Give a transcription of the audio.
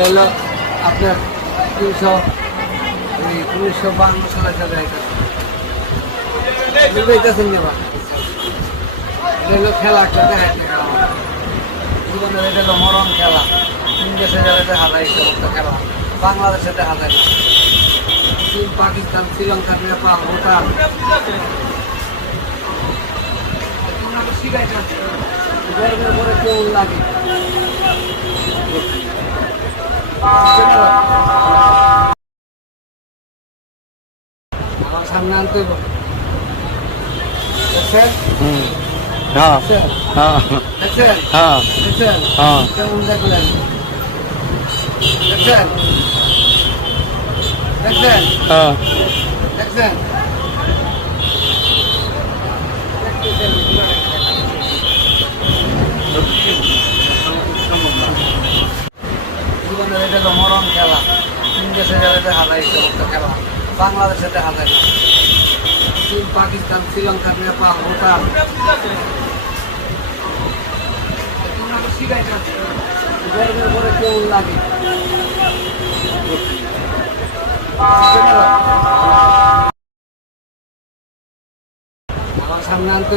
এটা হলো আপনার তিনশো উনিশশো বান্ন সালের সাথে এটা বুঝতেছেন না বা? এটা হলো খেলা, একটা জীবনের এটা হলো মরণ খেলা। দেশে যারা দেখা যায় খেলা। বাংলাদেশে দেখা যায় না। চীন পাকিস্তান, শ্রীলঙ্কা নেপাল ভুটান গরমের পরে কেমন লাগে? আমার সামনে আনতে হ্যাঁ? হ্যাঁ? হ্যাঁ? হ্যাঁ। দেখছেন? দেখছেন? হ্যাঁ দেখছেন? জীবনের এটা হলো মরণ খেলা দেশে যারা দেখা যায় সমস্ত খেলা। বাংলাদেশে দেখা যায় চীন, পাকিস্তান, শ্রীলঙ্কা, নেপাল, ভুটান। কেমন লাগে। আমার সামনে আনতে